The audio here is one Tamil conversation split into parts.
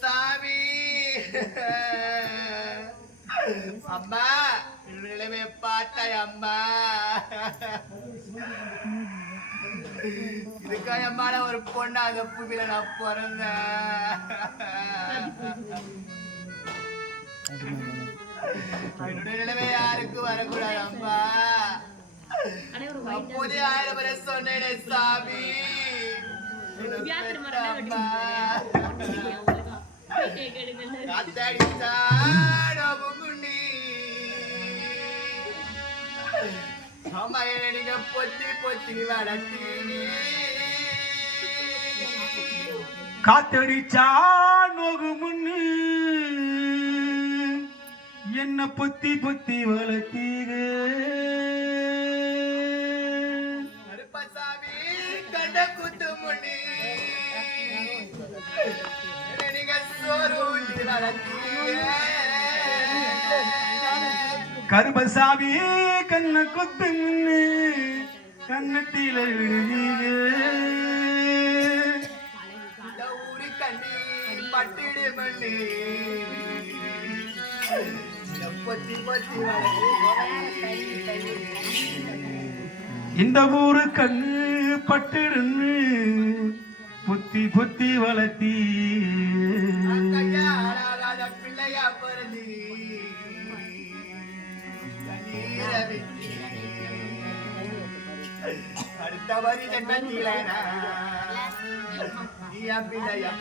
சாமி அம்மா நிலைமை பார்த்தாய் அம்மா. நான் ஒரு பொண்ணு அந்த பூமியில நான் பிறந்தேன். என்னுடைய நிலைமை யாருக்கும் வரக்கூடாது அம்மா. அப்போதே ஆயிரம் முறை சொன்னேனே சாமி. அம்மா. காத்தடிச்சாடி அம்மா என்ன நீங்க காத்தடிச்சா நோகு முன்னு என்ன புத்தி புத்தி வளர்த்தி கருபசாமி கண்ண குத்து முன்னு கண்ணத்தில விழுவீக இந்த ஊரு கண்ணி பட்டிடு மண்ணி. இந்த ஊரு கண்ணு பட்டுடுன்னு புத்தி புத்தி வளர்த்தி.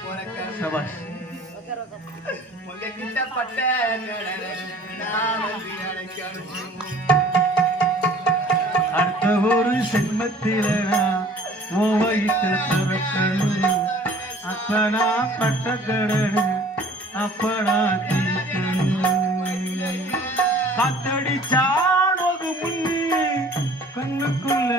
பிறக்க. சபாஷ். உங்க கிட்ட பட்ட நான் அடுத்த ஒரு சென்மத்தில உன் வயிற்று பிறக்கணும் அப்பனா பட்ட கடனு அப்படா தீர்க்கணும். காத்தடிச்சா நோகு முன்னு கண்ணுக்குள்ள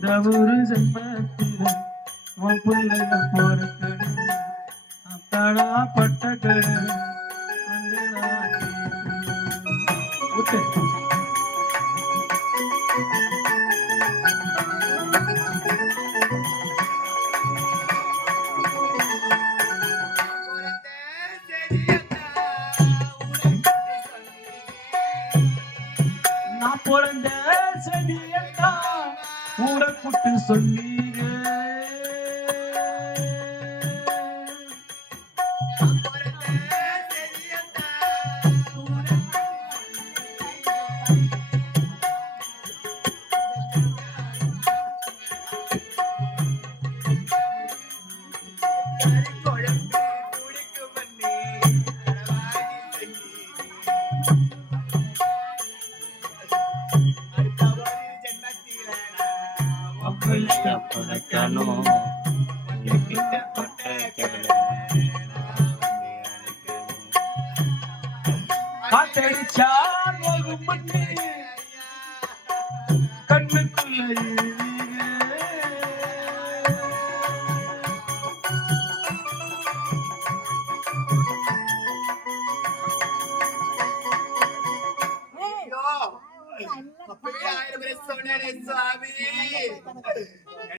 இந்த ஒரு ஜென்மத்தில் உன் பிள்ளைய பொறுக்கணும் அப்படா பட்ட கடன் அந்த நாட்டில். ஊத்து. பிறந்த ஊரை கூட்டு நான் பிள்ளைய பிறக்கணும் உங்ககிட்ட பட்ட கடன் காத்தடிச்சா நோகும் பண்ணி கண்ணுக்குள்ள இருந்தீங்க.